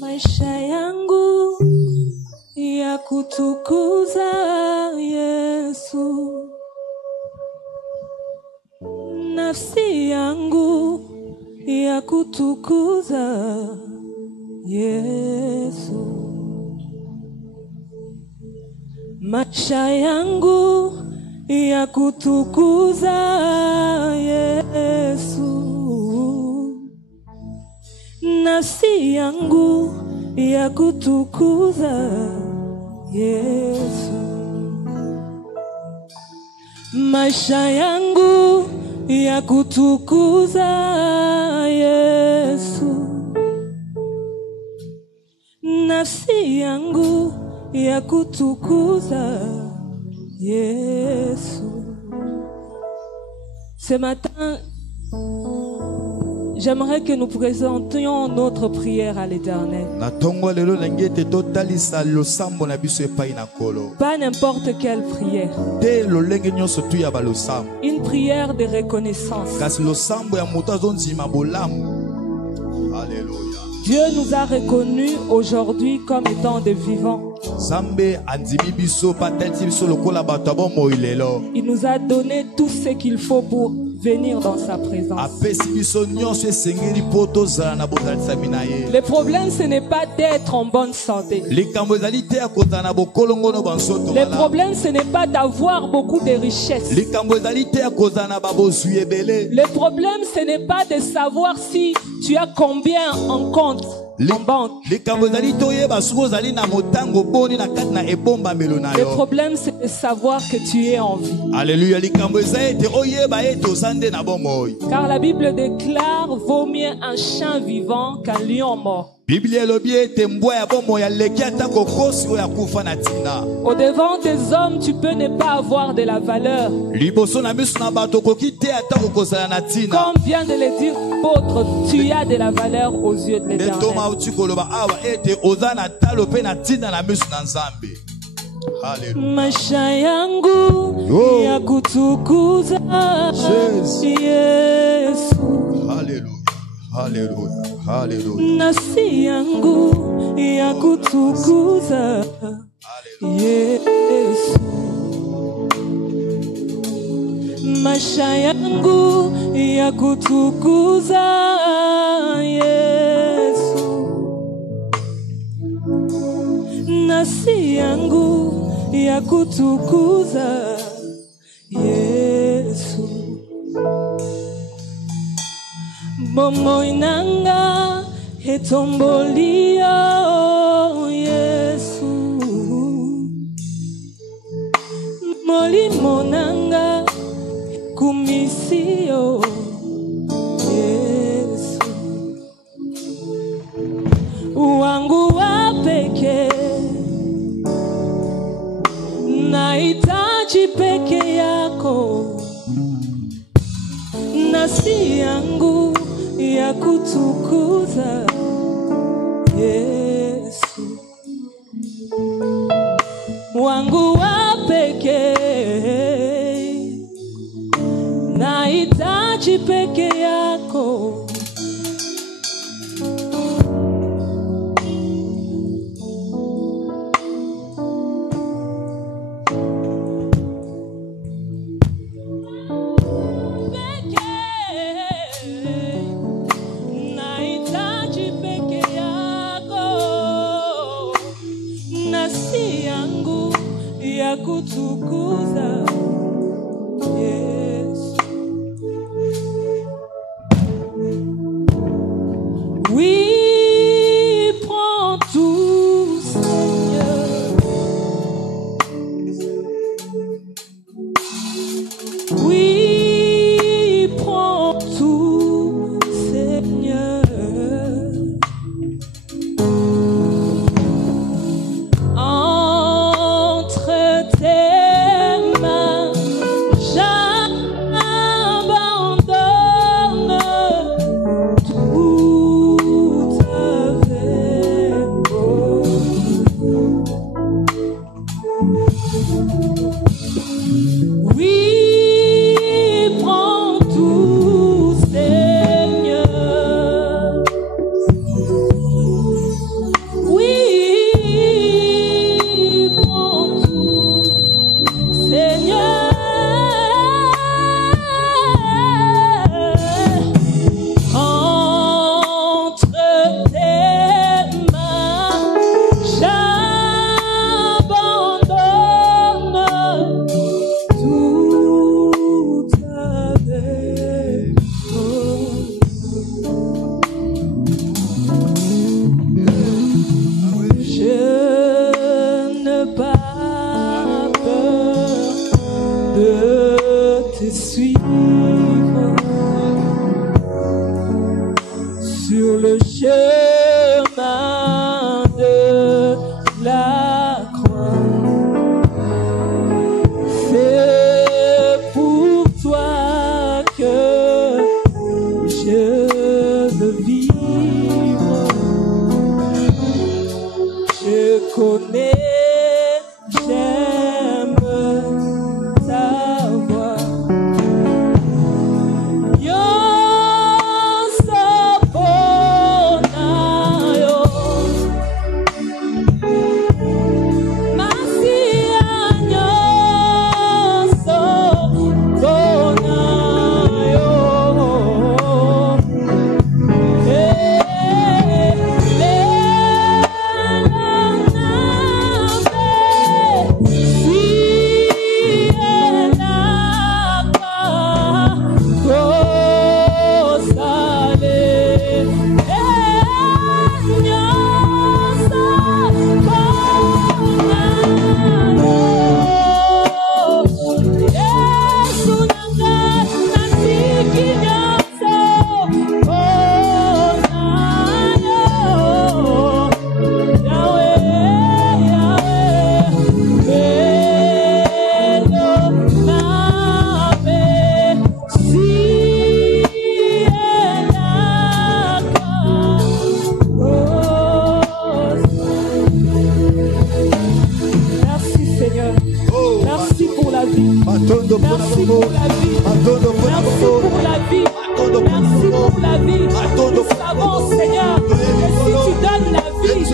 Maisha yangu ya kutukuza Yesu, nafsi yangu ya kutukuza Yesu, maisha yangu ya kutukuza Yesu, nafsi yangu ya kutukuza Yesu, maisha yangu ya kutukuza Yesu, nafsi yangu ya kutukuza Yesu. Ce matin, j'aimerais que nous présentions notre prière à l'Éternel. Pas n'importe quelle prière. Une prière de reconnaissance. Dieu nous a reconnus aujourd'hui comme étant des vivants. Il nous a donné tout ce qu'il faut pour venir dans sa présence. Le problème, ce n'est pas d'être en bonne santé. Le problème, ce n'est pas d'avoir beaucoup de richesses. Le problème, ce n'est pas de savoir si tu as combien en compte. Le problème, c'est de savoir que tu es en vie. Alléluia. Car la Bible déclare: vaut mieux un chien vivant qu'un lion mort. Au devant des hommes, tu peux ne pas avoir de la valeur. Comme vient de le dire l'autre, tu as de la valeur aux yeux de l'Éternel. Maisha yangu ya kutukuza Yesu. Hallelujah. Hallelujah. Nafsi yangu ya kutukuza Yesu, maisha yangu ya kutukuza Yesu, nafsi yangu ya kutukuza Yesu. Momo inanga etombolio Yesu, molimo nanga kumisio Yesu, wangu wa pekee nahitaji peke yako, nafsi yangu ya kutukuza Yesu, wangu wa pekee nahitaji peke yako, kutukuza Yesu. Oui, prends tout, Seigneur. Oui, prends tout, Seigneur. J'abandonne tout.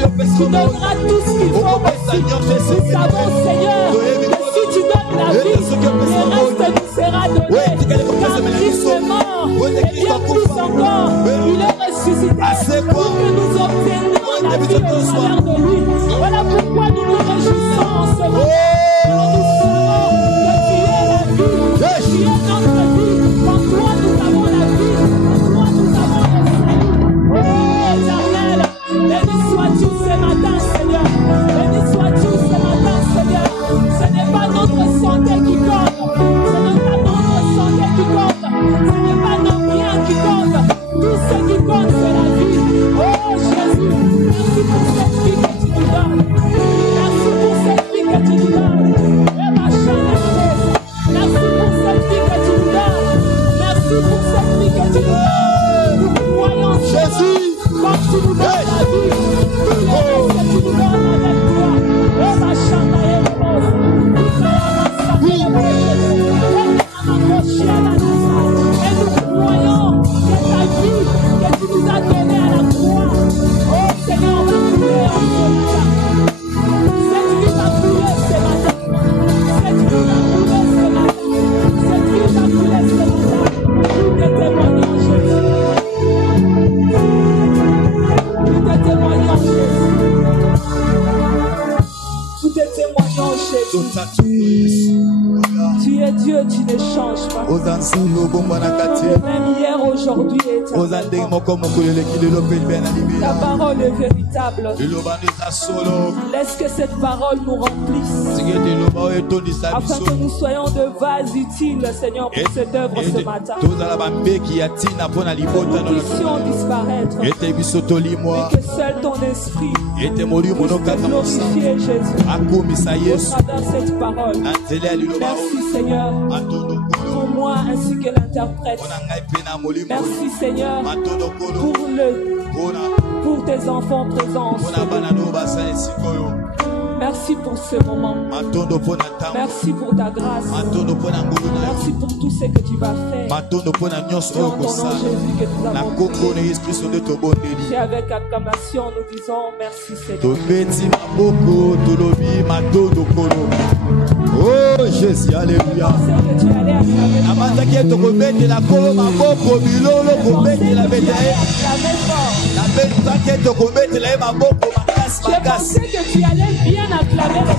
Tu donneras tout ce qu'il faut aussi. Nous savons, Seigneur, que si tu donnes la vie, le reste nous sera donné. Car Christ est mort, et bien plus encore, il est ressuscité pour que nous obtenions la vie au travers de lui. Voilà pourquoi nous nous réjouissons en ce moment. Nous savons que tu es la vie, tu es notre vie. En toi nous avons la vie, en toi nous avons le salut. Oh Éternel, béni sois-tu ce matin, Seigneur. Béni sois-tu ce matin, Seigneur. Ce n'est pas notre santé qui compte, ce n'est pas notre santé qui compte, ce n'est pas nos biens qui comptent. Tout ce qui compte, c'est la vie. Oh Jésus, merci pour cette vie que tu nous donnes. Merci pour cette vie que tu nous donnes. Et ma chère, merci pour cette vie que tu nous donnes. Merci pour cette vie que tu nous donnes. Nous croyons Jésus, quand tu nous donnes la vie, tout le reste que tu nous donnes avec toi. Et ma chère, et nous croyons que ta vie que tu nous as donnée à la croix, oh Seigneur, va couler en ce matin. Cette vie va couler ce matin. Cette vie va couler ce matin. Cette vie va couler ce matin. Nous te témoignons, Jésus. Nous te témoignons, Jésus. Nous te témoignons, Jésus. Tu es Dieu, tu ne changes pas. Même hier, aujourd'hui et éternellement. Ta parole est véritable. Laisse que cette parole nous remplisse. Afin que nous soyons de vases utiles, Seigneur, pour cette œuvre ce matin. Nous puissions disparaître. Et que seul ton esprit puisse te glorifier, Jésus. Au travers de cette parole. Merci, Seigneur, pour moi ainsi que l'interprète. Merci, Seigneur, pour tes enfants présents. Merci pour ce moment. Merci pour ta grâce. Merci pour tout ce que tu vas faire. Et en ton nom, Jésus, que nous avons prié. Et avec acclamation, nous disons merci, Seigneur. Oh Jésus, alléluia. J'ai pensé que tu allais bien acclamer le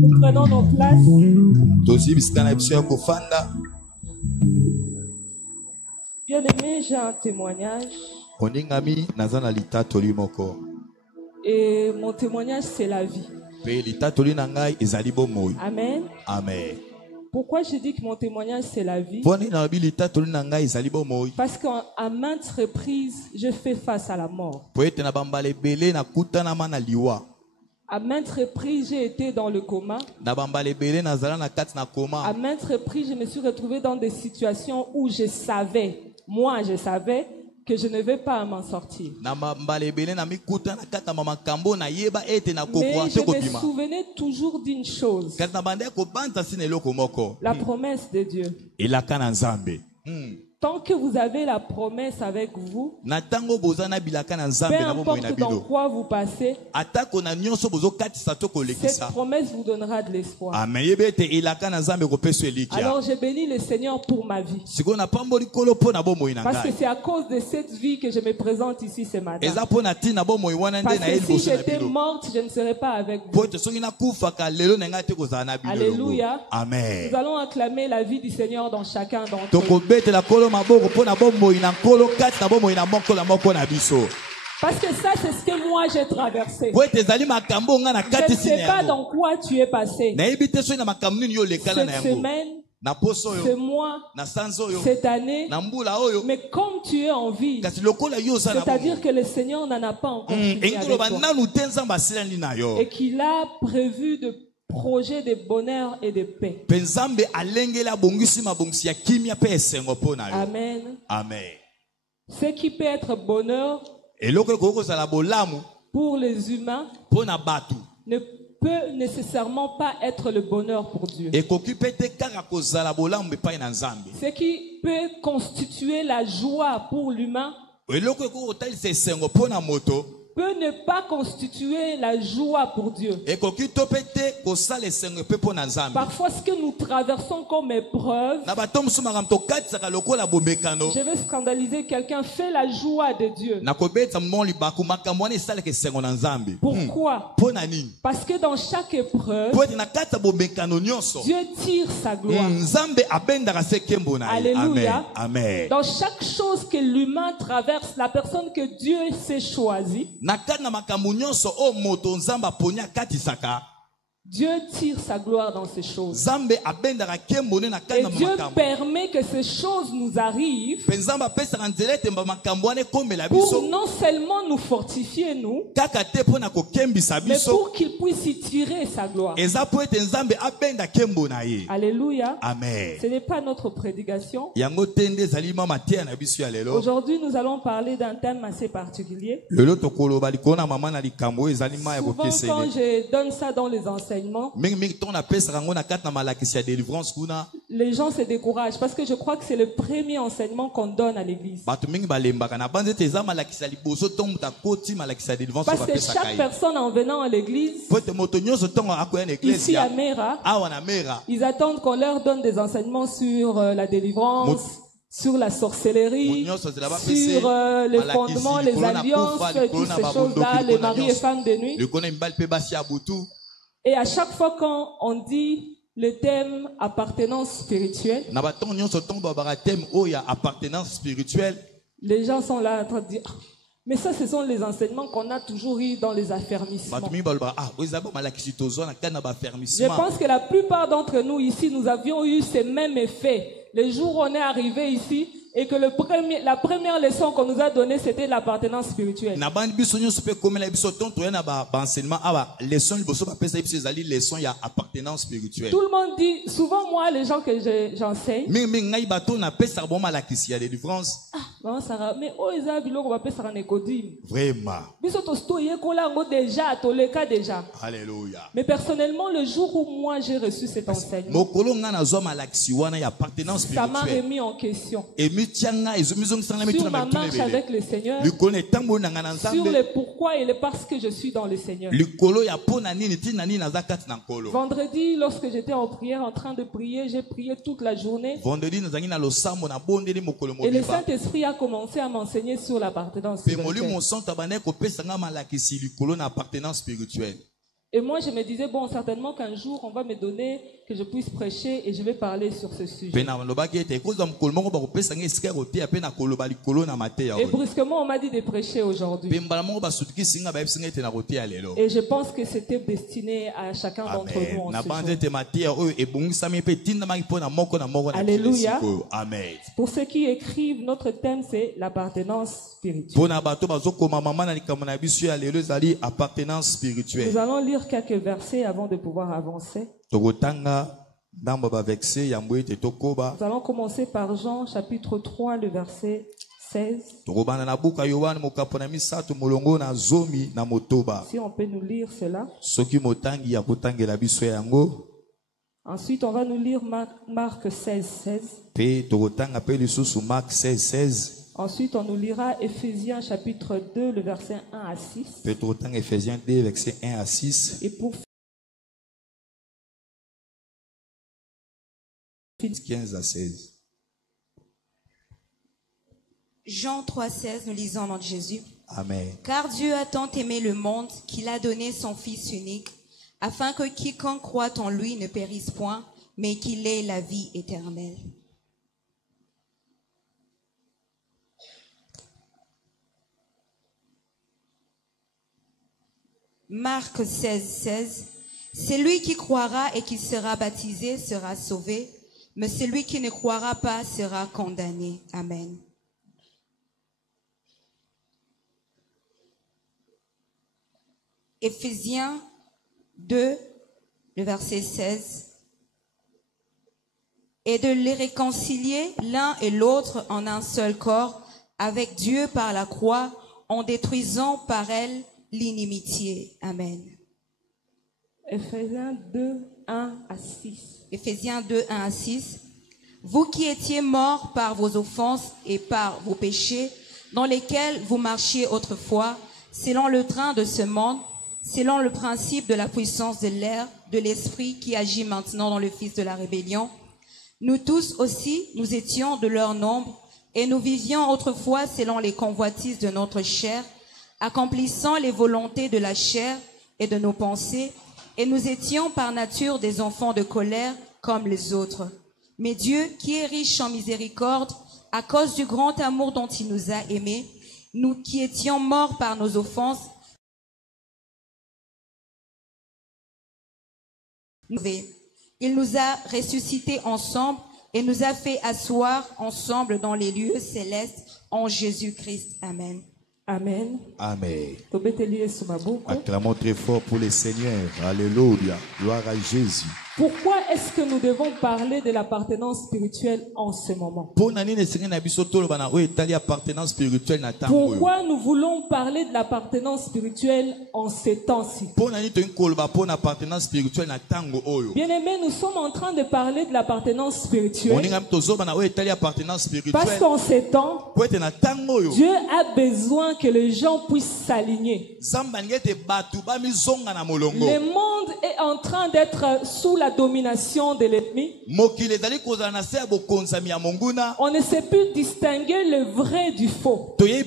Nous prenons nos places. Bien aimé, j'ai un témoignage. Et mon témoignage, c'est la vie. Amen. Amen. Pourquoi je dis que mon témoignage, c'est la vie? Parce qu'à maintes reprises, je fais face à la mort. À maintes reprises, j'ai été dans le coma. À maintes reprises, je me suis retrouvée dans des situations où je savais que je ne vais pas m'en sortir. Mais je me souvenais toujours d'une chose. La promesse de Dieu. Tant que vous avez la promesse avec vous, peu importe dans quoi vous passez, cette promesse vous donnera de l'espoir. Alors je bénis le Seigneur pour ma vie. Parce que c'est à cause de cette vie que je me présente ici ce matin. Parce que si j'étais morte, je ne serais pas avec vous. Alléluia. Amen. Nous allons acclamer la vie du Seigneur dans chacun d'entre nous. Parce que ça, c'est ce que moi j'ai traversé. Je ne sais pas dans quoi tu es passé. Cette semaine, ce mois, cette année, mais comme tu es en vie, c'est-à-dire que le Seigneur n'en a pas encore fini avec toi. Et qu'il a prévu de projet de bonheur et de paix. Amen. Amen. Ce qui peut être bonheur pour les humains pona batu ne peut nécessairement pas être le bonheur pour Dieu. et qu'occupe te kaka kozala bolambe pa na nzambe. Ce qui peut constituer la joie pour l'humain Eloko ko otali se sengo pona moto peut ne pas constituer la joie pour Dieu. et qu'occupe te kosala sengo pe pona nzambe. Parfois, ce que nous traversons comme épreuve, Na bato musuma kamto katsaka lokola bombekano. je vais scandaliser quelqu'un, fait la joie de Dieu. Na kobeta moli baku makamwana esala ke sengo na nzambe. Pourquoi? Pona nini? Parce que dans chaque épreuve, Po ete na kata bombekano nyonso. Dieu tire sa gloire. Nzambe abendaka se kembo na ye. Alléluia. Amen. Amen. Dans chaque chose que l'humain traverse, la personne que Dieu s'est choisie, Na kata na makambo nyonso o moto nzambe aponya katisaka. Dieu tire sa gloire dans ces choses. Nzambe abendaka kembo ne na kata Et na Dieu makambo. permet que ces choses nous arrivent Pe nzambe apesaka nzela ete makambo wana ekomela pour biso. non seulement nous fortifier, nous, Kaka te mpo na kokembisa mais biso. pour qu'il puisse y tirer sa gloire. Eza po ete nzambe abenda kembo na ye. Alléluia. Amen. Ce n'est pas notre prédication. Yango tende ezali mama te na biso ya lelo. Aujourd'hui, nous allons parler d'un thème assez particulier. Lelo tokoloba likolo na mama na likambo ezali ma ya Souvent, quand kokesele. je donne ça dans les enseignements, Mingi ton apesaka ngo na kata na malakisi ya délivrance kuna. les gens se découragent parce que je crois que c'est le premier enseignement qu'on donne à l'église. Bato mingi balembaka na banze te eza malakisi ya liboso to muta koti malakisi ya délivrance Parce que bapesaka chaque ye. personne en venant à l'église, Po ete moto nyonso ntongo akoya na ici eklesi à ya Mera, awa na mera. ils attendent qu'on leur donne des enseignements sur la délivrance, sur la sorcellerie, sur les fondements, les alliances, toutes ces choses-là, les maris et femmes de nuit. Likolo mibali pe basi ya butu. Et à chaque fois quand on dit le thème appartenance spirituelle, Na batongo nyonso ntongo babaka thème oyo ya appartenance spirituelle. les gens sont là en train de dire, ah, mais ça ce sont les enseignements qu'on a toujours eu dans les affermissements. Bato mingi balobaka ah oyo eza ba malakisi tozwa na kati na Je bafermissement. pense que la plupart d'entre nous ici, nous avions eu ces mêmes effets. Le jour où on est arrivé ici et que la première leçon qu'on nous a donnée, c'était l'appartenance spirituelle. Na bandi biso nyonso pe komela biso tonto ya na ba enseignement awa leçon liboso ba pesa biso ezali leçon ya appartenance spirituelle. Tout le monde dit, souvent moi, les gens que j'enseigne, Mingi ngai bato na pesa bon malakisi ya délivrance. ah, Sarah, mais oh, ils ont biloko ba pesa na Nicodim. Vraiment. Biso to sto ye kola ngo déjà, to le cas déjà. Alléluia. Mais personnellement, le jour où moi j'ai reçu cet enseignement, Mokolo nga na zo malakisi wana ya appartenance ça m'a spirituelle. remis en question Et mitianga ezomizong sanga sur mituna ma mituna marche bele. avec le Seigneur, Likolo etambo na ngana sur nzambe. le pourquoi et le parce que je suis dans le Seigneur. Likolo ya pona nini tina nini nazakati na nkolo. Vendredi, lorsque j'étais en prière, en train de prier, j'ai prié toute la journée. Vendredi nazangi na losambo na bondeli mokolo Et le mobiba. Saint-Esprit a commencé à m'enseigner sur l'appartenance Pe moli spirituelle. mon santo abane ko pesa nga malakisi likolo na appartenance spirituelle. Et moi, je me disais, bon, certainement qu'un jour, on va me donner que je puisse prêcher et je vais parler sur ce sujet. Pe na lobaki ete koza mokolo moko ba ko pesa nga esika rote ya pe na koloba likolo na mate ya Et oyo. brusquement, on m'a dit de prêcher Pe aujourd'hui. mbala moko ba sutiki singa ba ebisinga ete na rote ya lelo. Et je pense que c'était destiné à chacun d'entre nous Amen. en Na ce banze jour. te mate ya oyo ebongisami pe tinda maki pona moko na moko na Alléluia. kilesiko. Amen. Pour ceux qui écrivent, notre thème, c'est l'appartenance spirituelle. Pona bato bazokoma mama na likambo na biso ya lelo ezali appartenance Nous spirituelle. allons lire quelques versets avant de pouvoir avancer. Tokotanga ndambo ba vexe ya mbwete tokoba. Nous allons commencer par Jean, chapitre 3, le verset 16. Tokobana na buka Yohane mokapo na misato molongo na zomi na motoba. Si on peut nous lire cela. Soki motangi ya kotangela biso yango. Ensuite, on va nous lire Marc 16, 16. Pe tokotanga pe lisusu Marc 16, 16. Ensuite, on nous lira Éphésiens chapitre 2, le verset 1 à 6. Pe tokotanga Ephésiens 2 verset 1 à 6. Et pour 15 à 16. Jean 3,16, nous lisons au nom de Jésus. Amen. Car Dieu a tant aimé le monde qu'il a donné son Fils unique, afin que quiconque croit en lui ne périsse point, mais qu'il ait la vie éternelle. Marc 16, 16. Celui qui croira et qui sera baptisé sera sauvé, mais celui qui ne croira pas sera condamné. Amen. Éphésiens 2, le verset 16. Et de les réconcilier l'un et l'autre en un seul corps avec Dieu par la croix, en détruisant par elle l'inimitié. Amen. Éphésiens 2, 1 à 6. Éphésiens 2, 1 à 6. Vous qui étiez morts par vos offenses et par vos péchés, dans lesquels vous marchiez autrefois, selon le train de ce monde, selon le principe de la puissance de l'air, de l'esprit qui agit maintenant dans le fils de la rébellion, nous tous aussi, nous étions de leur nombre, et nous vivions autrefois selon les convoitises de notre chair, accomplissant les volontés de la chair et de nos pensées, et nous étions par nature des enfants de colère comme les autres. Mais Dieu, qui est riche en miséricorde, à cause du grand amour dont il nous a aimés, nous qui étions morts par nos offenses, il nous a ressuscités ensemble et nous a fait asseoir ensemble dans les lieux célestes en Jésus-Christ. Amen. Amen. Amen. Tobeteli sous ma boucle. Acclamons très fort pour le Seigneur. Alléluia. Gloire à Jésus. Pourquoi est-ce que nous devons parler de l'appartenance spirituelle en ce moment? Pourquoi nous voulons parler de l'appartenance spirituelle en ces temps-ci? Bien-aimés, nous sommes en train de parler de l'appartenance spirituelle parce qu'en ces temps, Dieu a besoin que les gens puissent s'aligner. Le monde est en train d'être sous la domination de l'ennemi. On ne sait plus distinguer le vrai du faux. Nous-mêmes,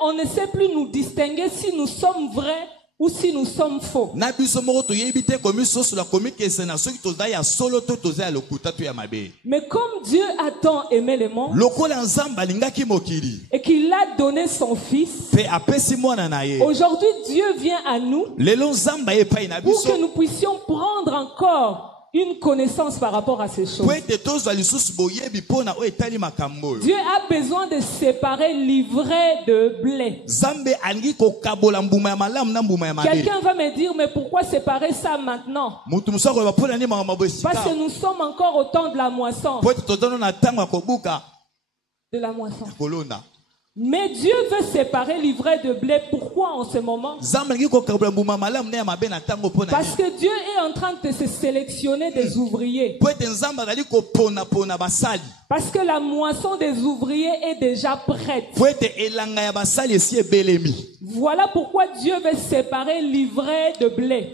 on ne sait plus nous distinguer si nous sommes vrais ou si nous sommes faux. Mais comme Dieu a tant aimé le monde et qu'il a donné son Fils, aujourd'hui Dieu vient à nous pour que nous puissions prendre encore une connaissance par rapport à ces choses. Dieu a besoin de séparer l'ivraie de blé. Quelqu'un va me dire, mais pourquoi séparer ça maintenant? Parce que nous sommes encore au temps de la moisson. De la moisson. Mais Dieu veut séparer l'ivraie de blé. Pourquoi en ce moment? Parce que Dieu est en train de se sélectionner des ouvriers. Parce que la moisson des ouvriers est déjà prête. Voilà pourquoi Dieu veut séparer l'ivraie de blé.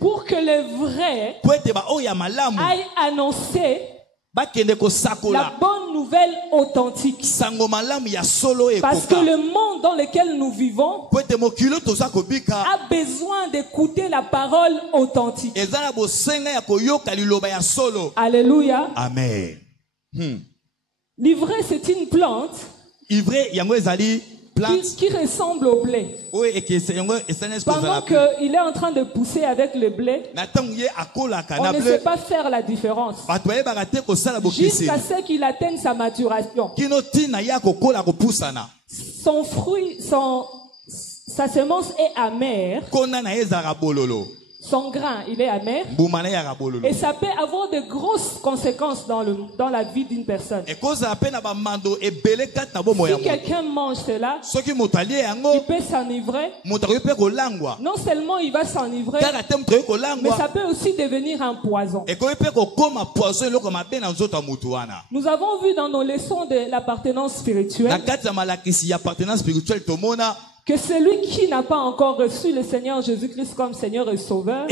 Pour que les vrais aillent annoncer la bonne nouvelle authentique. Parce que le monde dans lequel nous vivons a besoin d'écouter la parole authentique. Alléluia. Amen. L'ivraie, c'est une plante qui ressemble au blé. Pendant qu'il est en train de pousser avec le blé, on ne sait pas faire la différence jusqu'à ce qu'il atteigne sa maturation. Son fruit, sa semence est amère. Son grain, il est amer. Et ça peut avoir de grosses conséquences dans la vie d'une personne. Si quelqu'un mange cela, il peut s'enivrer. Non seulement il va s'enivrer, mais ça peut aussi devenir un poison. Nous avons vu dans nos leçons de l'appartenance spirituelle que celui qui n'a pas encore reçu le Seigneur Jésus-Christ comme Seigneur et Sauveur,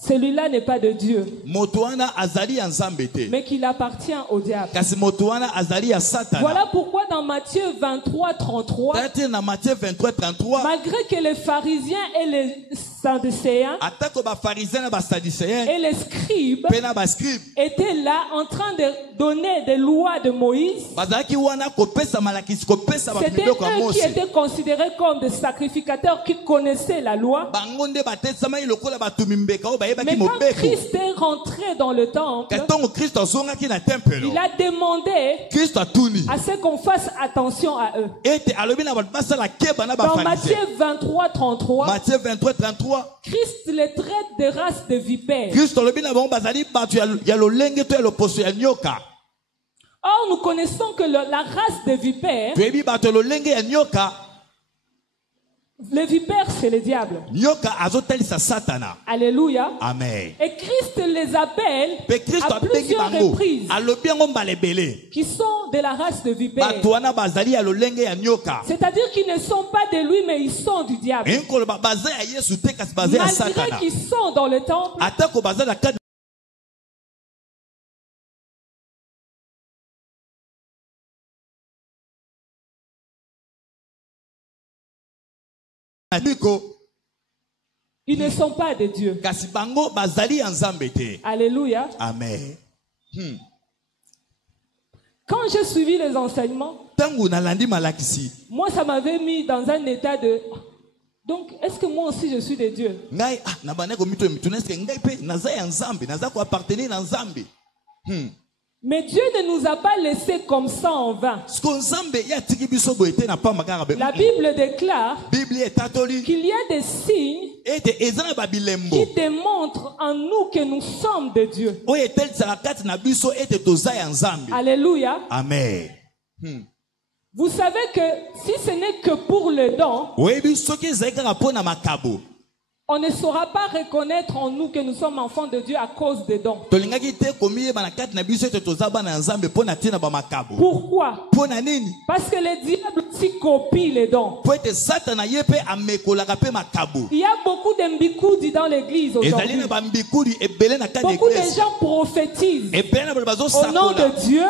celui-là n'est pas de Dieu, mais qu'il appartient au diable. Voilà pourquoi dans Matthieu 23, 33, malgré que les pharisiens et les sadducéens et les scribes étaient là en train donner des lois de Moïse, c'était eux qui étaient considérés comme des sacrificateurs qui connaissaient la loi. Mais quand Christ est rentré dans le temple, il a demandé à ce qu'on fasse attention à eux. Dans Matthieu 23, 33, Christ les traite de race de vipères. Or, nous connaissons que la race de vipères, les vipères, c'est le diable. Alléluia. Amen. Et Christ les appelle à plusieurs reprises, qui sont de la race de vipères. C'est-à-dire qu'ils ne sont pas de lui, mais ils sont du diable. Malgré qu'ils sont dans le temple, ils ne sont pas de Dieu. Alléluia. Amen. Quand j'ai suivi les enseignements, moi ça m'avait mis dans un état de... Donc, est-ce que moi aussi je suis de Dieu? Mais Dieu ne nous a pas laissés comme ça en vain. La Bible déclare qu'il y a des signes qui démontrent en nous que nous sommes de Dieu. Alléluia. Amen. Vous savez que si ce n'est que pour le don, on ne saura pas reconnaître en nous que nous sommes enfants de Dieu à cause des dons. Pourquoi? Parce que le diable aussi copie les dons. Il y a beaucoup d'embikoudi dans l'église aujourd'hui. Beaucoup de gens prophétisent au nom de Dieu.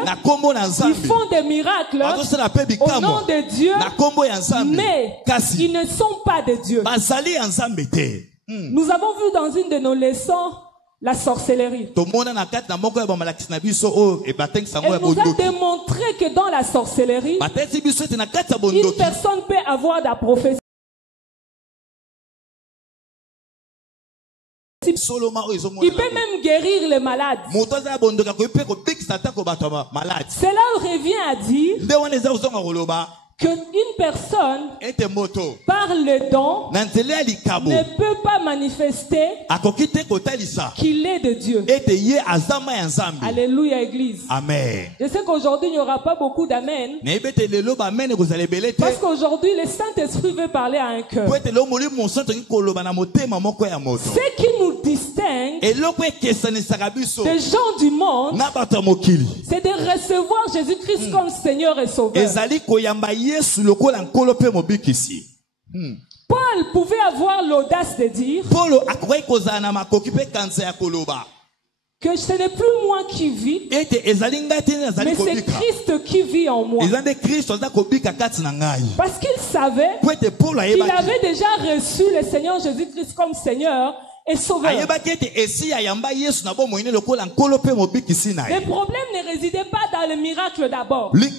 Ils font des miracles au nom de Dieu, mais ils ne sont pas de Dieu. Nous avons vu dans une de nos leçons la sorcellerie. Elle nous a démontré que dans la sorcellerie, une personne peut avoir la prophétie. Il peut même guérir les malades. Cela revient à dire qu'une personne, par le don, ne peut pas manifester qu'il est de Dieu. Alléluia, Église. Amen. Je sais qu'aujourd'hui, il n'y aura pas beaucoup d'amen. Parce qu'aujourd'hui, le Saint-Esprit veut parler à un cœur. Ce qui nous distingue des gens du monde, c'est de recevoir Jésus-Christ comme Seigneur et Sauveur. Paul pouvait avoir l'audace de dire que ce n'est plus moi qui vis, mais c'est Christ qui vit en moi. Parce qu'il savait qu'il avait déjà reçu le Seigneur Jésus-Christ comme Seigneur et Sauveur. Le problème ne résidait pas dans le miracle d'abord. Le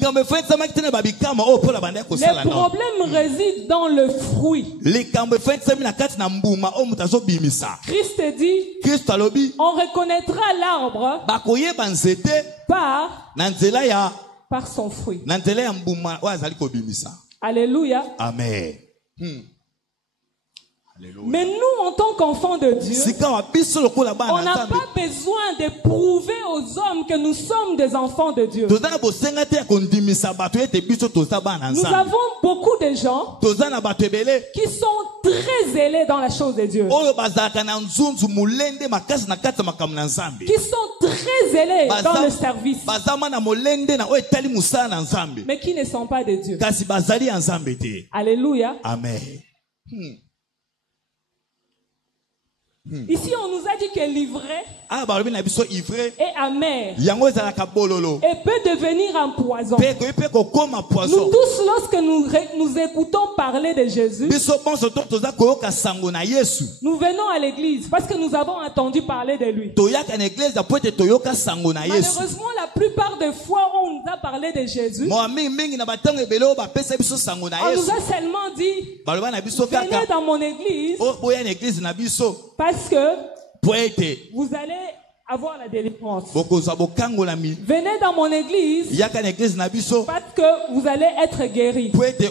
problème réside dans le fruit. Christ dit, on reconnaîtra l'arbre par son fruit. Alléluia. Amen. Mais nous, en tant qu'enfants de Dieu, on n'a pas besoin de prouver aux hommes que nous sommes des enfants de Dieu. Nous avons beaucoup de gens qui sont très zélés dans la chose de Dieu. Qui sont très zélés dans le service. Mais qui ne sont pas de Dieu. Alléluia. Amen. Ici, on nous a dit que l'ivraie est amer et peut devenir un poison. Nous tous, lorsque nous écoutons parler de Jésus, nous venons à l'église parce que nous avons entendu parler de lui. Malheureusement, la plupart des fois, on nous a parlé de Jésus. On nous a seulement dit, venez dans mon église parce que vous allez avoir la délivrance. Venez dans mon église parce que vous allez être guéris. Venez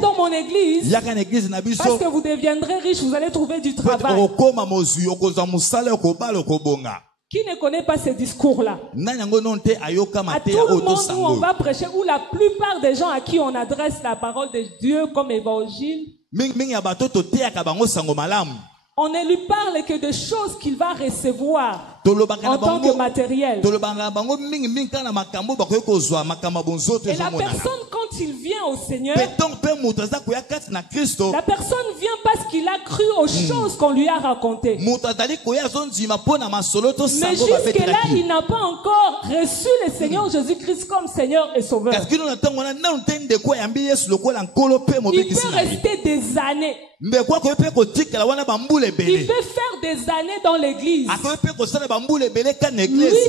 dans mon église parce que vous deviendrez riche, vous allez trouver du travail. Qui ne connaît pas ce discours-là? À tout le monde où on va prêcher, ou la plupart des gens à qui on adresse la parole de Dieu comme évangile, on ne lui parle que de choses qu'il va recevoir en tant que matériel. Et la personne, quand il vient au Seigneur, la personne vient parce qu'il a cru aux choses qu'on lui a racontées. Mais jusque-là, il n'a pas encore reçu le Seigneur Jésus-Christ comme Seigneur et Sauveur. Il peut rester des années. Il peut faire des années dans l'église. Lui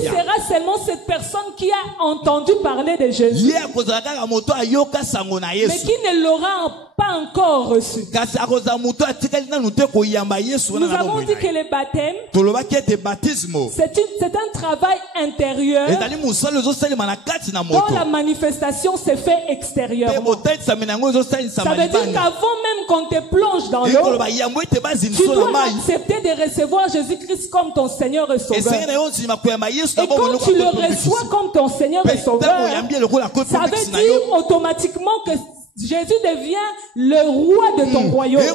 sera seulement cette personne qui a entendu parler de Jésus, mais qui ne l'aura pas encore reçu. Nous avons dit que le baptême, c'est un travail intérieur dont la manifestation se fait extérieurement. Ça veut dire qu'avant même qu'on te plonge dans l'eau, tu dois accepter de recevoir Jésus-Christ comme ton Seigneur et Sauveur. Et quand tu le reçois comme ton Seigneur et Sauveur, ça veut dire automatiquement que Jésus devient le roi de ton royaume. Et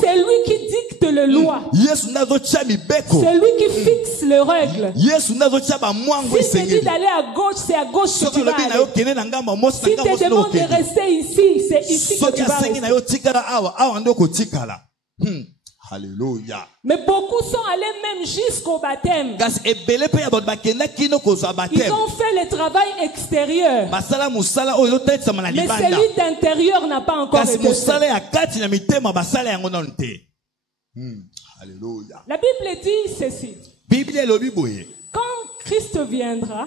c'est lui qui dicte les lois. C'est lui qui fixe les règles. S'il te dit d'aller à gauche, c'est à gauche que tu vas aller. S'il te demande de rester ici, c'est ici que tu vas rester. Alléluia. Mais beaucoup sont allés même jusqu'au baptême. Ils ont fait le travail extérieur. Mais celui d'intérieur n'a pas encore été fait. La Bible dit ceci. Quand Christ viendra,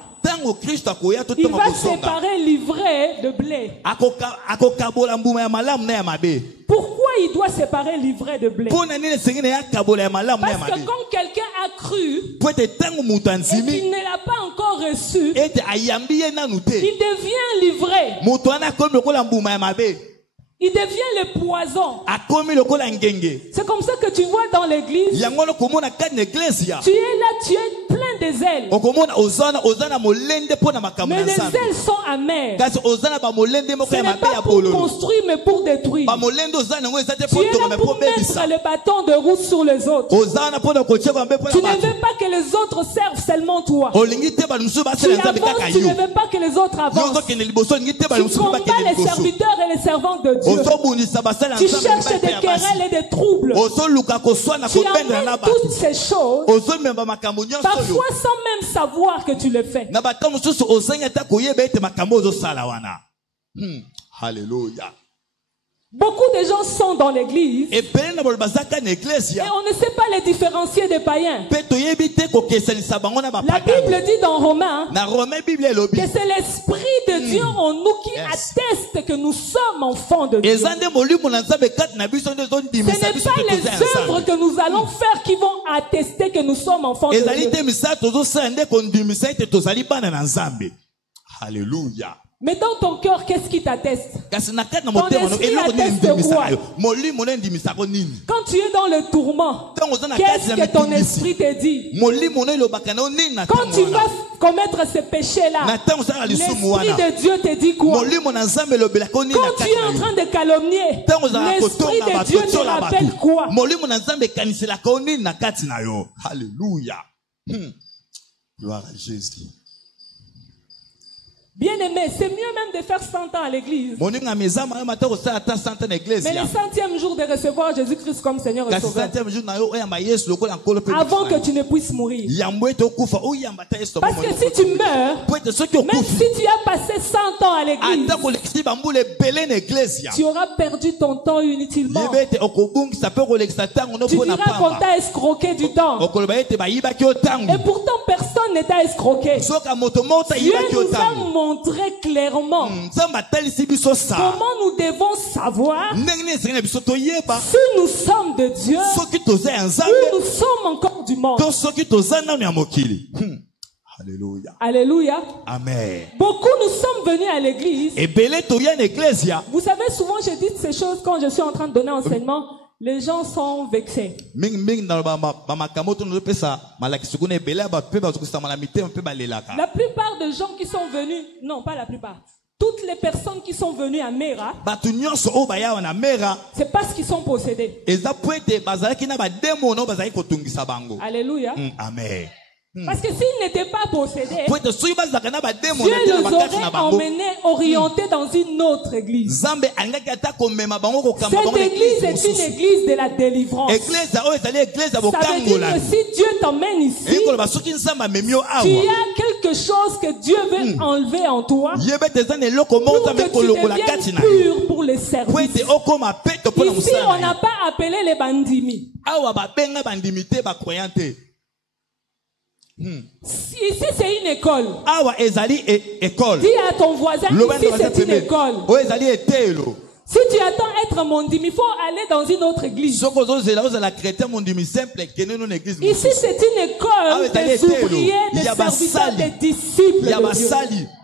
il va séparer l'ivraie de blé. Pourquoi il doit séparer l'ivraie de blé? Parce que quand quelqu'un a cru et qu'il ne l'a pas encore reçu, il devient l'ivraie. Il devient le poison. C'est comme ça que tu vois dans l'église. Tu es là, tu es plein des ailes. Mais les ailes sont amères. Ce n'est pas pour construire, mais pour détruire. Tu es là pour mettre le bâton de roue sur les autres. Tu ne veux pas que les autres servent seulement toi. Tu avances, tu ne veux pas que les autres avancent. Tu combats les serviteurs et les servantes de Dieu. Tu cherches des querelles et des troubles. Tu amènes toutes ces choses, parfois sans même savoir que tu le fais. Alléluia. Beaucoup de gens sont dans l'église et on ne sait pas les différencier des païens. La Bible dit dans Romains que c'est l'Esprit de Dieu en nous qui atteste que nous sommes enfants de Dieu. Ce n'est pas les œuvres que nous allons faire qui vont attester que nous sommes enfants de Dieu. Alléluia. Mais dans ton cœur, qu'est-ce qui t'atteste? Ton esprit atteste quoi? Quand tu es dans le tourment, qu'est-ce que ton esprit te dit? Quand tu vas commettre ce péché-là, l'Esprit de Dieu te dit quoi? Quand tu es en train de calomnier, l'Esprit de Dieu te rappelle quoi? Alléluia. Gloire à Jésus. Bien aimé, c'est mieux même de faire 100 ans à l'église. Mais le 100e jour de recevoir Jésus-Christ comme Seigneur et Sauveur, avant que tu ne puisses mourir. Parce que si tu meurs, même si tu as passé 100 ans à l'église, tu auras perdu ton temps inutilement. Tu diras qu'on t'a escroqué du temps. Et pourtant personne ne t'a escroqué. Dieu nous a montré clairement comment nous devons savoir si nous sommes de Dieu ou nous sommes encore du monde. Alléluia. Alléluia. Amen. Beaucoup nous sommes venus à l'église. Vous savez, souvent je dis ces choses quand je suis en train de donner enseignement. Les gens sont vexés. La plupart des gens qui sont venus, non pas la plupart, toutes les personnes qui sont venues à Mera, c'est parce qu'ils sont possédés. Alléluia. Amen. Parce que s'ils n'étaient pas possédés, Dieu les aurait emmenés, orientés dans une autre église. Cette église est une église de la délivrance. Ça veut dire que si Dieu t'emmène ici, tu as quelque chose que Dieu veut enlever en toi pour que tu deviennes pur pour les services. Ici, on n'a pas appelé les bandimi. Ici c'est une école. Dis à ton voisin, ici c'est une école. Si tu attends être mondimi, il faut aller dans une autre église. Ici c'est une école des ouvriers, des serviteurs, des disciples de Dieu.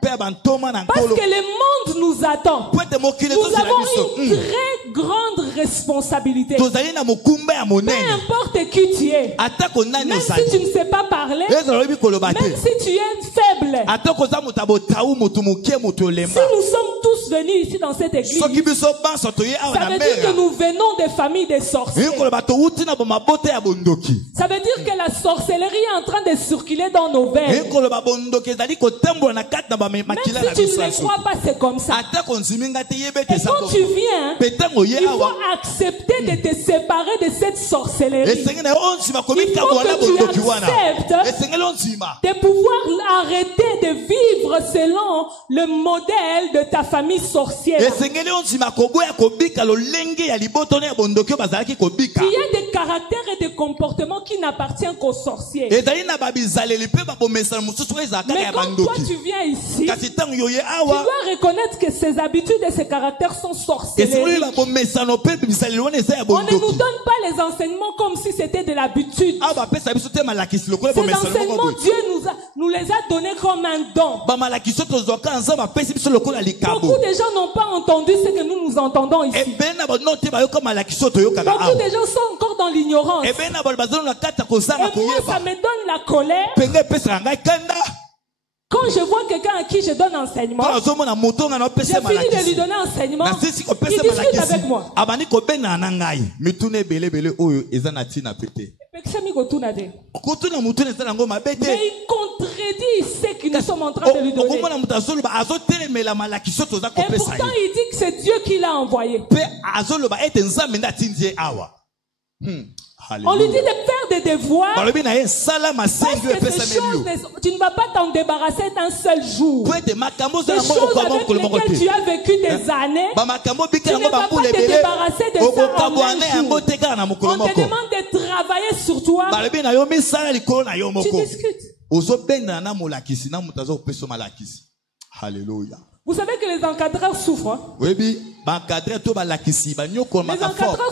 Parce que le monde nous attend. Nous avons une très grande responsabilité. Peu importe qui tu es, même si tu ne sais pas parler, même si tu es faible, si nous sommes tous venus ici dans cette église, ça veut dire que nous venons des familles des sorciers. Ça veut dire que la sorcellerie est en train de circuler dans nos veines. Même si tu ne le crois pas, c'est comme ça. Et quand tu viens, il faut accepter de te séparer de cette sorcellerie. Il faut que tu acceptes de pouvoir arrêter de vivre selon le modèle de ta famille sorcière. Il y a des caractères et des comportements qui n'appartiennent qu'aux sorciers. Mais quand toi tu viens ici, tu dois reconnaître que ces habitudes et ces caractères sont sorcelleries. On ne nous donne pas les enseignements comme si c'était de l'habitude. Ces enseignements, Dieu nous les a donnés comme un don. Beaucoup de gens n'ont pas entendu ce que nous entendons ici. Beaucoup de gens sont encore dans l'ignorance. Et moi, ça me donne la colère. Quand je vois quelqu'un à qui je donne enseignement, j'ai fini de lui donner enseignement, il discute avec moi. Mais il contredit ce que nous sommes en train de lui donner. Et pourtant il dit que c'est Dieu qui l'a envoyé. On lui dit de faire des devoirs parce que ces choses, tu ne vas pas t'en débarrasser d'un seul jour. Des choses avec lesquelles tu as vécu des années, tu ne vas pas te débarrasser de ça en un jour. On te demande de travailler sur toi. Tu discutes. Alléluia. Vous savez que les encadreurs souffrent. Les encadreurs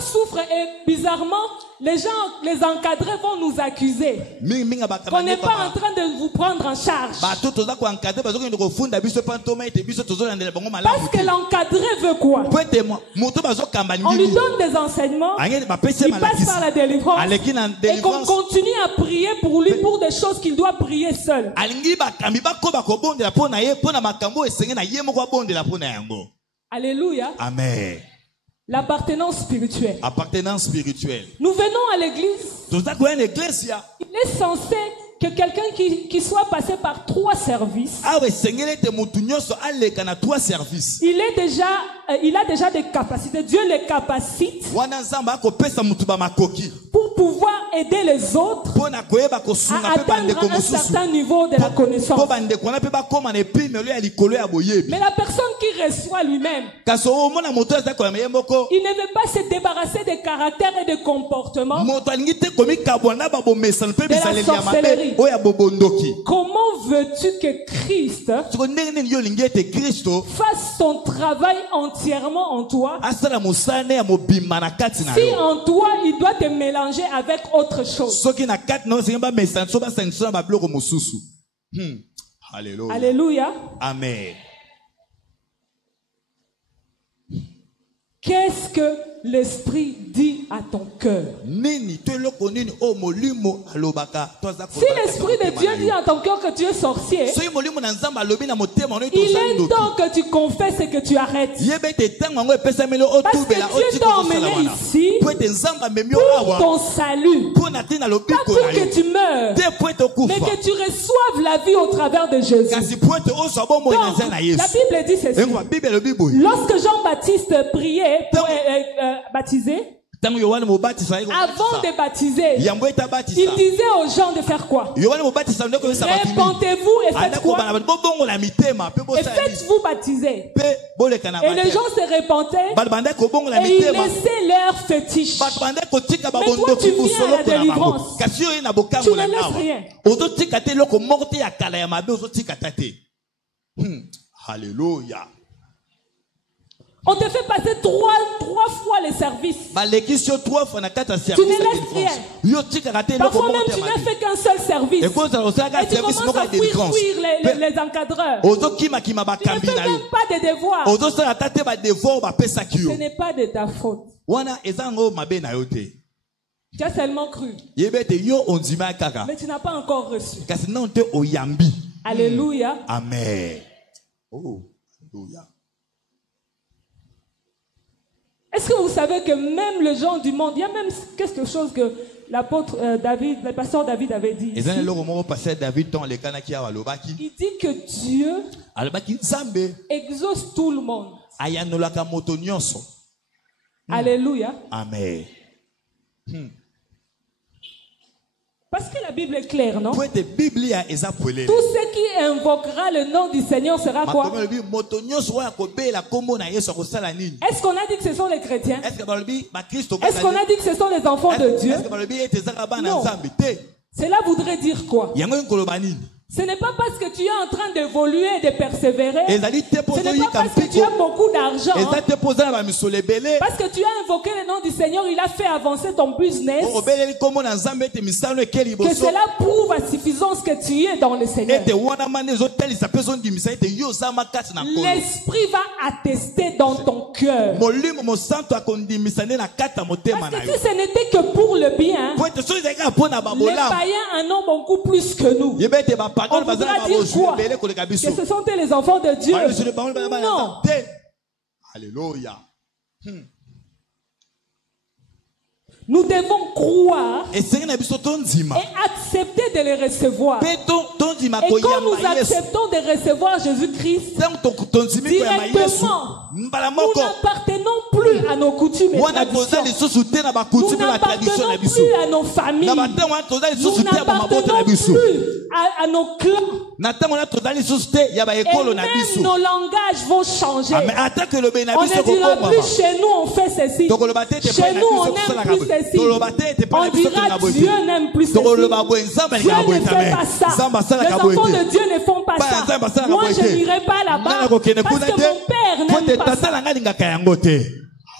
souffrent et bizarrement, les encadrés vont nous accuser qu'on n'est pas en train de vous prendre en charge. Parce que l'encadré veut quoi? On lui donne des enseignements, il passe par la délivrance et qu'on continue à prier pour lui pour des choses qu'il doit prier seul. Alléluia. Amen. L'appartenance spirituelle. Appartenance spirituelle. Nous venons à l'église. Il est censé que quelqu'un qui soit passé par 3 services, il a déjà des capacités. Dieu les capacite pour pouvoir aider les autres à atteindre un certain niveau de la connaissance. Mais la personne qui reçoit lui-même, il ne veut pas se débarrasser des caractères et des comportements de la sorcellerie. Comment veux-tu que Christ fasse son travail entièrement en toi si en toi il doit te mélanger avec autre chose? Alléluia. Amen. Qu'est-ce que l'Esprit dit à ton cœur? Si l'Esprit de Dieu dit à ton cœur que tu es sorcier, il est temps que tu confesses et que tu arrêtes. Parce que Dieu t'a emmené ici pour ton salut. Pas pour que tu meurs, mais que tu reçoives la vie au travers de Jésus. Donc, la Bible dit ceci. Lorsque Jean-Baptiste priait pour baptiser, avant de baptiser, il disait aux gens de faire quoi? Répentez-vous et faites quoi? Et faites-vous baptiser. Et les gens se repentaient et ils laissaient leurs fétiches. Mais toi tu viens à la délivrance, tu ne laisses rien. Alléluia. On te fait passer trois fois les services. Tu ne laisses rien. Parfois même tu n'as fait qu'un seul service. Et tu commences à fuir les encadreurs. Tu ne fais même pas de devoirs. Ce n'est pas de ta faute. Tu as seulement cru. Mais tu n'as pas encore reçu. Alléluia. Amen. Oh, alléluia. Est-ce que vous savez que même le gens du monde, il y a même quelque chose que l'apôtre David, le pasteur David avait dit ici. Il dit que Dieu exauce tout le monde. Alléluia. Amen. Parce que la Bible est claire, non? Tout ce qui invoquera le nom du Seigneur sera quoi? Est-ce qu'on a dit que ce sont les chrétiens? Est-ce qu'on a dit que ce sont les enfants de Dieu? Non. Cela voudrait dire quoi? Ce n'est pas parce que tu es en train d'évoluer et de persévérer. Ce n'est pas parce que tu as beaucoup d'argent. Parce que tu as invoqué le nom du Seigneur, il a fait avancer ton business. Que cela prouve à suffisance que tu es dans le Seigneur. L'Esprit va attester dans ton cœur. Parce que si ce n'était que pour le bien, les païens en ont beaucoup plus que nous. On voudra dire quoi? Que ce sont les enfants de Dieu? Non. Alléluia. Nous devons croire et accepter de les recevoir. Et quand nous acceptons de recevoir Jésus-Christ, directement, nous n'appartenons plus à nos coutumes et traditions. Nous n'appartenons plus à nos familles. Nous n'appartenons plus à nos clans. Et même nos langages vont changer. On ne dira plus chez nous on fait ceci. Chez nous on n'aime plus ceci. On dira Dieu n'aime plus ceci. Dieu ne fait pas ça. Les enfants de Dieu ne font pas ça. Moi je n'irai pas là-bas parce que mon père n'aime pas ça.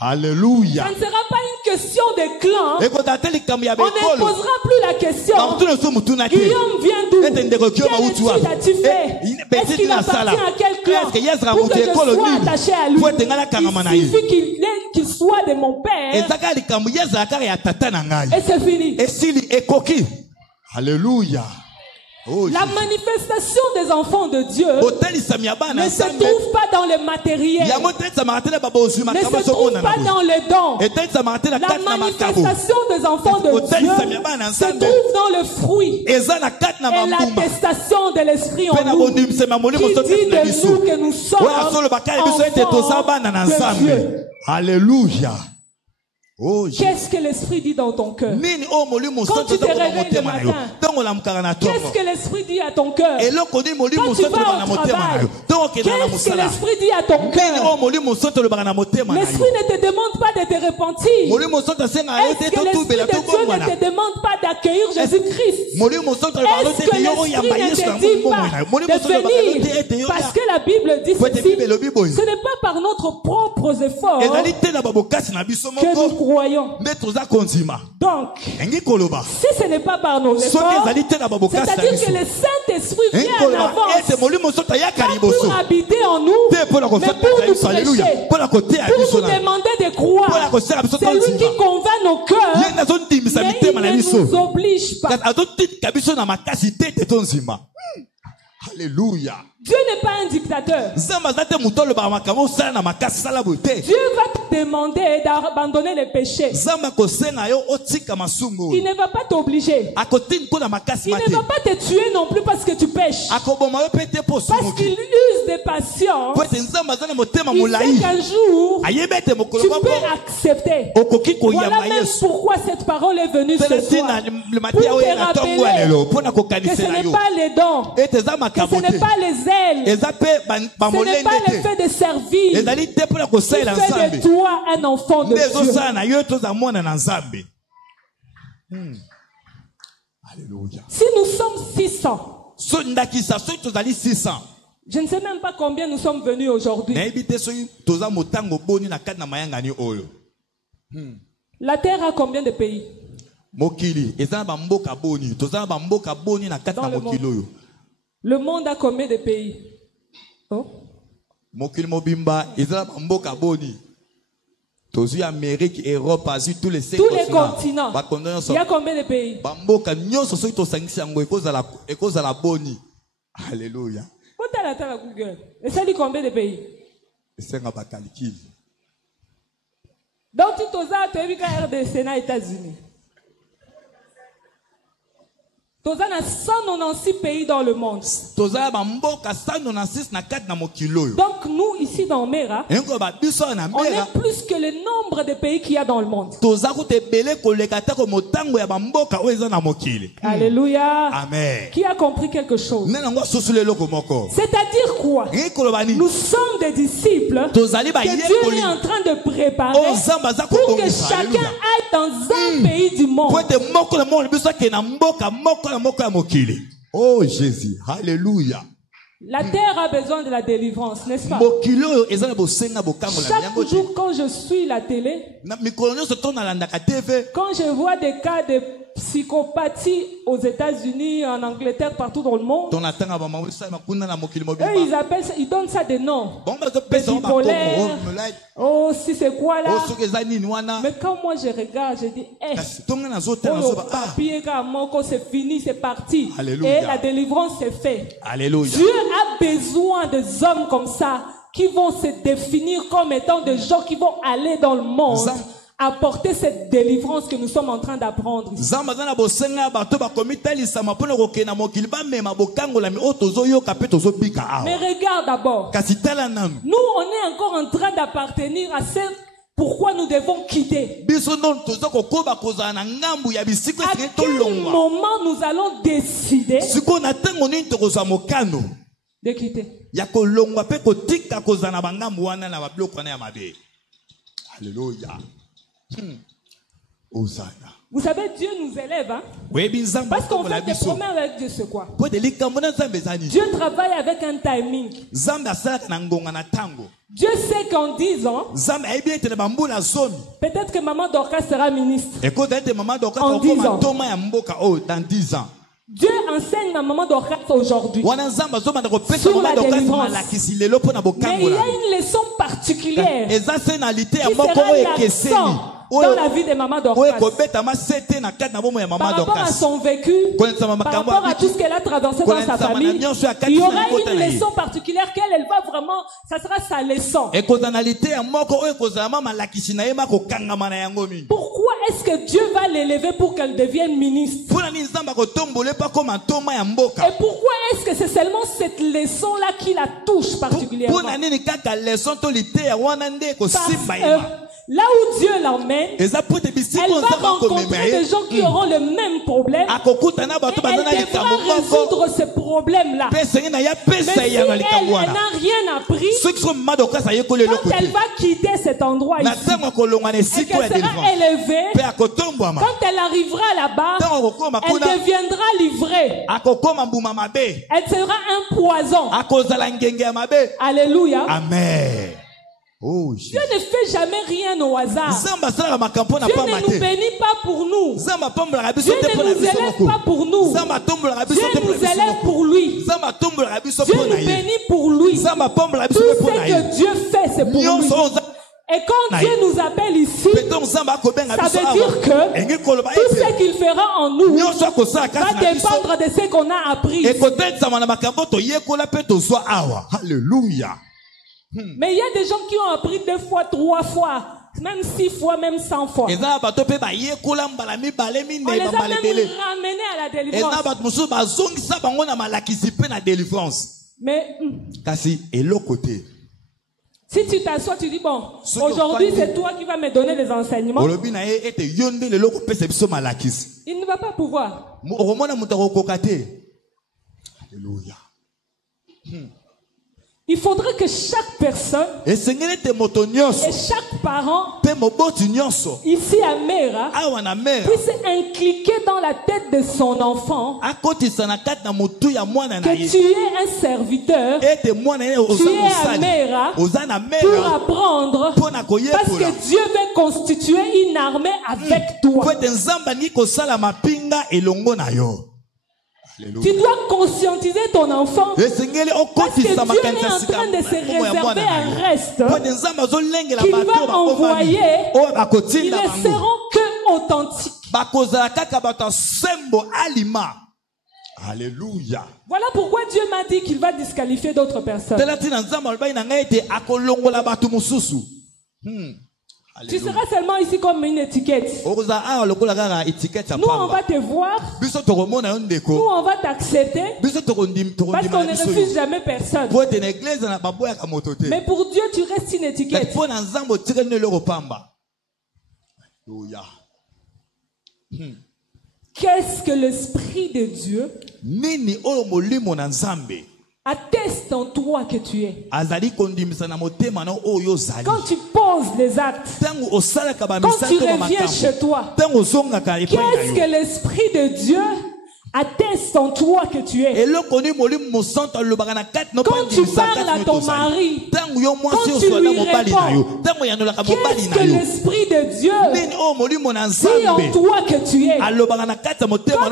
Alléluia. Ça ne sera pas une question de clan. On ne posera plus la question. Guillaume vient d'où? Quelle étude as-tu fait? Est-ce qu'il appartient à quel clan? Pour que je sois attaché à lui, il suffit qu'il soit de mon père. Et c'est fini. Alléluia. Oh, La Jésus. manifestation des enfants de Dieu ne se trouve pas dans le matériel, ne se trouve pas dans les dons. La manifestation des enfants de Dieu se trouve dans le fruit et l'attestation de l'Esprit en nous, qui dit de nous que nous sommes enfants de Dieu. Alléluia. Oh, Qu'est-ce que l'Esprit dit dans ton cœur? Quand tu te réveilles le matin, qu'est-ce que l'Esprit dit à ton cœur? Quand tu vas au travail, qu'est-ce que l'Esprit dit à ton cœur? L'Esprit ne te demande pas de te repentir. Est-ce que l'Esprit de Dieu ne te demande pas d'accueillir Jésus-Christ? Est-ce que l'Esprit ne te dit pas de venir? Parce que la Bible dit ceci, ce n'est pas par notre propre effort que nous croyons. Donc, si ce n'est pas par nos efforts, c'est-à-dire que le Saint-Esprit vient en avance, pas pour habiter en nous, mais pour nous prêcher, pour nous demander de croire. C'est lui qui convainc nos cœurs, mais il ne nous oblige pas. Alléluia. Dieu n'est pas un dictateur. Dieu va te demander d'abandonner les péchés. Il ne va pas t'obliger. Il ne va pas te tuer non plus parce que tu pêches. Parce qu'il use de patience. Il sait qu'un jour, tu peux accepter. Voilà même pourquoi cette parole est venue ce soir. Pour te rappeler que ce n'est pas les dons, que ce n'est pas les ailes, ce n'est pas le fait de servir, il fait de toi un enfant de Dieu. Alléluia. Si nous sommes 600, je ne sais même pas combien nous sommes venus aujourd'hui. La terre a combien de pays? Dans le monde. Le monde a combien de pays? Oh? Amérique, Europe, Asie, tous les tous les continents. Il y a combien de pays? Alléluia. Google. Et ça dit combien de pays? Donc tu as vu RDC aux États-Unis. Tu as 196 pays dans le monde. Donc nous ici dans Mera, on est plus que le nombre de pays qu'il y a dans le monde. Alléluia. Amen. Qui a compris quelque chose? C'est-à-dire quoi? Nous sommes des disciples que Dieu est en train de préparer pour que chacun aille dans un pays du monde. Oh Jésus, alléluia. La terre a besoin de la délivrance, n'est-ce pas? Chaque jour quand je suis la télé, quand je vois des cas de psychopathie aux États-Unis, en Angleterre, partout dans le monde, eux, ils appellent ça, ils donnent ça des noms. Bipolaire. Oh, si c'est quoi là? Mais quand moi je regarde, je dis, c'est fini, c'est parti. Alléluia. Et la délivrance c'est fait. Alléluia. Dieu a besoin des hommes comme ça qui vont se définir comme étant des gens qui vont aller dans le monde. Apporter cette délivrance que nous sommes en train d'apprendre. Mais regarde d'abord. Nous, on est encore en train d'appartenir à ce pourquoi nous devons quitter. À quel moment nous allons décider de quitter? Alléluia. Vous savez, Dieu nous élève, hein? Parce qu'on fait des promesses avec Dieu, c'est quoi? Dieu travaille avec un timing. Dieu sait qu'en 10 ans, peut-être que Maman Dorcas sera ministre. En 10 ans. Dans 10 ans. Dieu enseigne ma Maman Dorcas aujourd'hui sur la délivrance. Mais il y a une leçon particulière qui sera l'accent dans la vie de maman Dorcas. Par rapport à son vécu, par rapport à tout ce qu'elle a traversé dans sa famille, il y aura une leçon particulière qu'elle va vraiment, ça sera sa leçon. Pourquoi est-ce que Dieu va l'élever pour qu'elle devienne ministre? Et pourquoi est-ce que c'est seulement cette leçon-là qui la touche particulièrement? Là où Dieu l'emmène, elle va rencontrer des gens qui auront le même problème et elle devra résoudre ce problème-là. Mais si elle n'a rien appris, quand elle va quitter cet endroit ici et qu'elle sera élevée, quand elle arrivera là-bas, elle deviendra livrée. Elle sera un poison. Alléluia. Amen. Oh, Dieu ne fait jamais rien au hasard. Dieu ne nous bénit pas pour nous. Dieu ne nous élève pas pour nous. Dieu nous élève pour lui. Dieu nous bénit pour lui. Tout ce que Dieu fait, c'est pour lui. Et quand Dieu nous appelle ici, ça veut dire que tout ce qu'il fera en nous va dépendre de ce qu'on a appris. Alléluia. Mais il y a des gens qui ont appris 2 fois, 3 fois, même 6 fois, même 100 fois. On les a même ramenés à la délivrance. Mais si tu t'assois, tu dis bon, aujourd'hui c'est toi qui vas me donner les enseignements, il ne va pas pouvoir. Alléluia. Il faudrait que chaque personne et chaque parent ici à Mera puisse inculquer dans la tête de son enfant que tu es un serviteur, tu es à Mera pour apprendre, parce que Dieu veut constituer une armée avec toi. Tu dois conscientiser ton enfant parce que Dieu est en train de se réserver un reste qu'il va envoyer. Ils ne seront que authentiques. Alléluia. Voilà pourquoi Dieu m'a dit qu'il va disqualifier d'autres personnes. Tu seras seulement ici comme une étiquette. Nous, on va te voir. Nous, on va t'accepter. Parce qu'on ne refuse jamais personne. Mais pour Dieu, tu restes une étiquette. Qu'est-ce que l'Esprit de Dieu atteste en toi que tu es? Quand tu poses les actes, quand tu reviens chez toi, qu'est-ce que l'Esprit de Dieu atteste en toi que tu es? Quand tu parles à ton mari, quand tu lui réponds, qu'est-ce que l'Esprit de Dieu dit en toi que tu es? Quand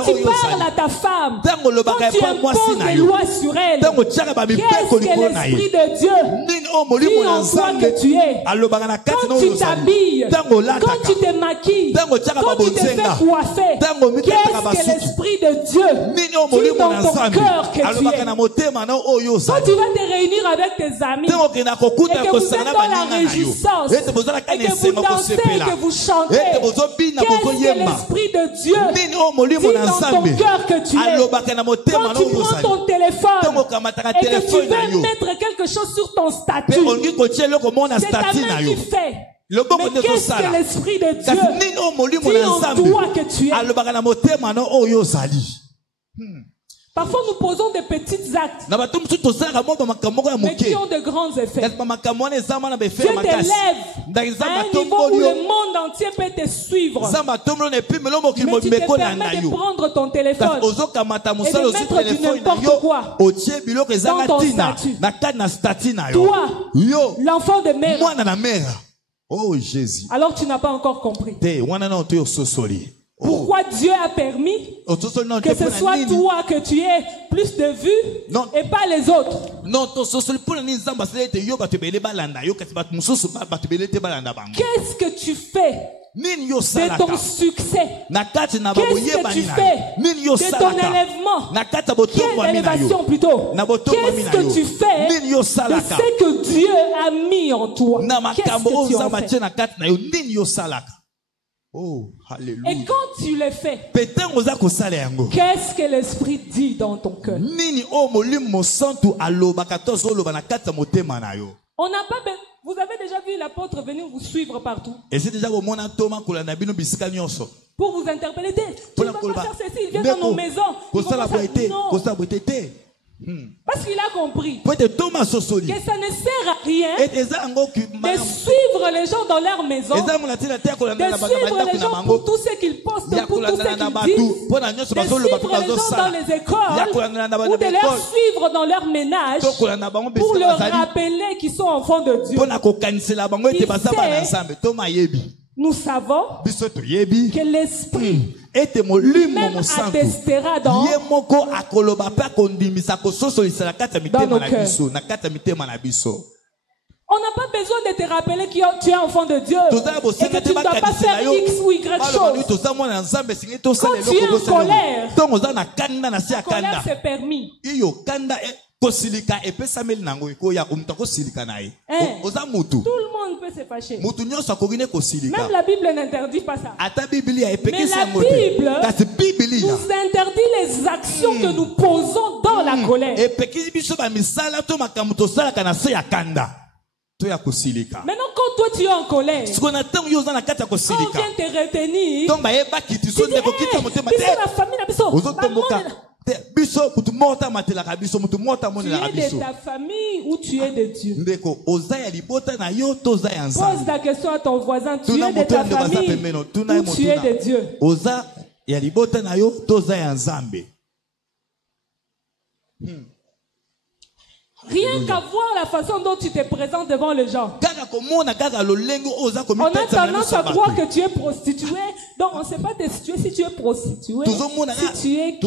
tu parles à ta femme, quand tu imposes des lois sur elle, qu'est-ce que l'Esprit de Dieu dit en toi que tu es? Quand tu t'habilles, quand tu te maquilles, quand tu te fais coiffer, qu'est-ce que l'Esprit de Dieu dit dans ton cœur que tu es? Quand tu vas te réunir avec tes amis et que vous êtes dans la réjouissance et que vous dansez et que vous chantez, qu'est-ce que l'Esprit de Dieu dit dans ton cœur que tu es? Quand tu prends ton téléphone et que tu veux mettre quelque chose sur ton statut, c'est ta main qui fait. Mais qu'est-ce que l'Esprit de Dieu dit en toi que tu es? Parfois nous posons des petits actes mais qui ont de grands effets. Dieu t'élève à un niveau où le monde entier peut te suivre. Mais tu te permets de prendre ton téléphone et de mettre du n'importe quoi dans ton statut. Toi, l'enfant de mère. Oh Jésus. Alors tu n'as pas encore compris. Pourquoi Dieu a permis que ce soit toi que tu aies plus de vues et pas les autres? Qu'est-ce que tu fais de ton succès. Qu'est-ce que tu fais de ton élèvement? Quelle élévation plutôt? Qu'est-ce que tu fais de ce que Dieu a mis en toi? Qu'est-ce que tu en fais? Oh, alléluia. Et quand tu le fais, qu'est-ce que l'Esprit dit dans ton cœur? On n'a pas besoin. Vous avez déjà vu l'apôtre venir vous suivre partout pour vous interpeller. Tu ne vas pas faire ceci, il vient dans nos maisons. Parce qu'il a compris que ça ne sert à rien de suivre les gens dans leur maison, de suivre les gens pour tout ce qu'ils postent, pour tout ce qu'ils disent, de suivre les gens dans les écoles ou de leur suivre dans leur ménage pour leur rappeler qu'ils sont enfants de Dieu. Nous savons que l'Esprit même attestera dans nos cœurs. On n'a pas besoin de te rappeler que tu es enfant de Dieu et que tu ne dois pas faire X ou Y chose. Quand tu es en colère, la colère c'est permis. Tout le monde peut se fâcher. Même la Bible n'interdit pas ça. Mais la Bible nous interdit les actions que nous posons dans la colère. Maintenant, quand toi tu es en colère, quand on vient te retenir, tu dis, c'est la famille, tu es de ta famille ou tu es de Dieu? Pose la question à ton voisin, tu es de ta famille ou tu es de Dieu? Rien qu'à voir la façon dont tu te présentes devant les gens. On a tendance à croire que tu es prostituée. Donc on ne sait pas te situer si tu es prostituée, si tu es qui.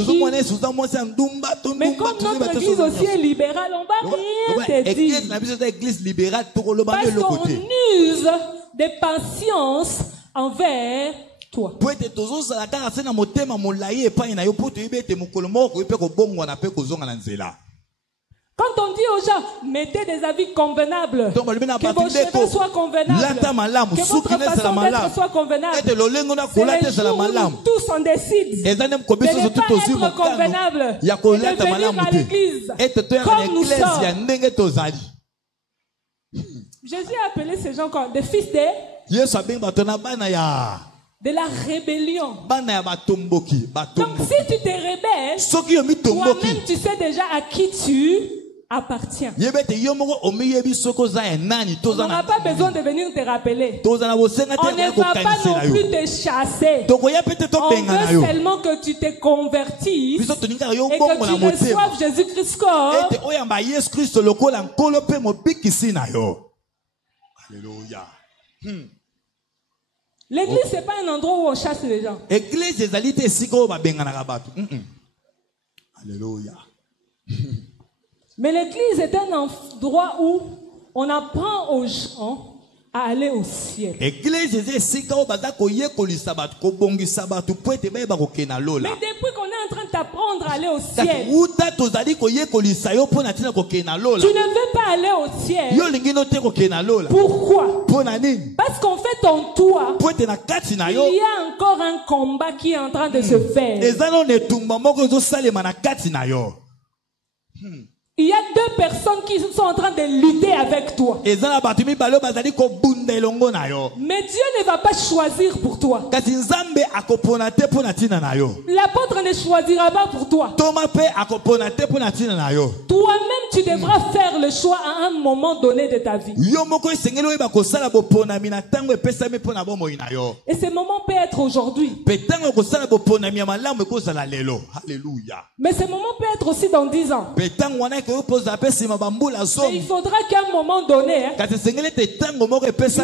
Mais comme notre église aussi est libérale, on va rien te dire. Parce qu'on use de patience envers toi. Quand on dit aux gens, mettez des habits convenables, que vos cheveux soient convenables, que votre façon d'être soit convenable, c'est le jour où tous on décide de ne pas être convenable et de venir à l'église comme nous sommes. Jésus a appelé ces gens comme des fils de la rébellion. Donc si tu te rebelles, toi-même tu sais déjà à qui tu appartiens. On n'a pas besoin de venir te rappeler. On ne va pas non plus te chasser. On veut seulement que tu te convertisses et que tu reçoives Jésus-Christ comme Alléluia. L'église, c'est pas un endroit où on chasse les gens. Alléluia. Mais l'église est un endroit où on apprend aux gens à aller au ciel. Mais depuis qu'on est en train de t'apprendre à aller au ciel, tu ne veux pas aller au ciel. Pourquoi? Parce qu'en fait en toi, il y a encore un combat qui est en train de se faire. Il y a deux personnes qui sont en train de lutter avec toi. Mais Dieu ne va pas choisir pour toi. L'apôtre ne choisira pas pour toi. Toi-même, tu devras faire le choix à un moment donné de ta vie. Et ce moment peut être aujourd'hui. Mais ce moment peut être aussi dans 10 ans. Mais il faudra qu'à un moment donné, tu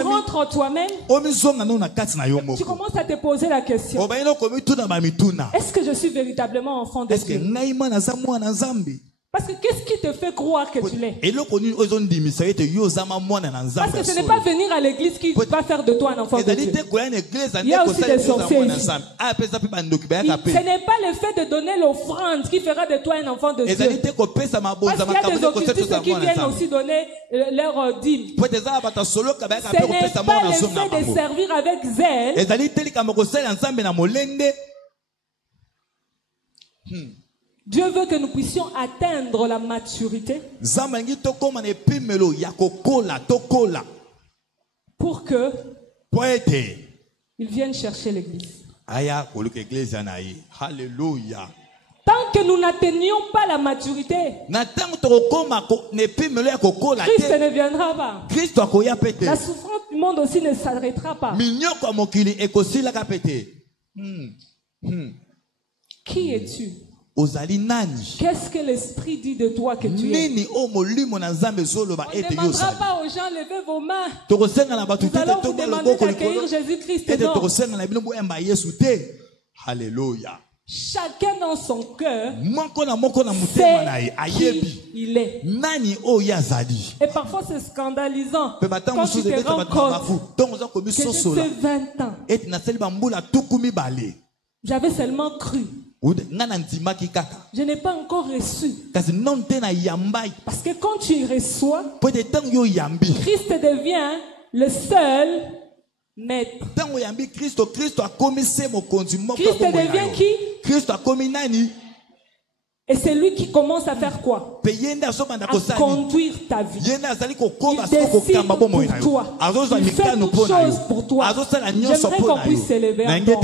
rentres en toi-même, tu commences à te poser la question, est-ce que je suis véritablement enfant de Dieu? Parce que qu'est-ce qui te fait croire que tu l'es? Parce que ce n'est pas venir à l'église qui va faire de toi un enfant de Dieu. Il y a aussi des sorciers ici. Ce n'est pas le fait de donner l'offrande qui fera de toi un enfant de Dieu. Parce qu'il y a des occultistes qui viennent aussi donner leur dîme. Ce n'est pas le fait de servir avec zèle. Dieu veut que nous puissions atteindre la maturité pour que ils viennent chercher l'église. Alléluia. Tant que nous n'atteignions pas la maturité, Christ ne viendra pas. La souffrance du monde aussi ne s'arrêtera pas. Qui es-tu? Qu'est-ce que l'Esprit dit de toi que tu es? On ne demandera pas aux gens lever vos mains. Nous allons vous demander d'accueillir Jésus-Christ. Alléluia. Chacun dans son cœur sait qui il est. Et parfois c'est scandalisant quand tu te rends compte que j'ai fait 20 ans. J'avais seulement cru. Je n'ai pas encore reçu. Parce que quand tu reçois, Christ devient le seul maître. Christ devient qui? Et c'est lui qui commence à faire quoi? À conduire ta vie. Il décide pour toi. Il fait toutes choses pour toi. J'aimerais qu'on puisse s'élever encore.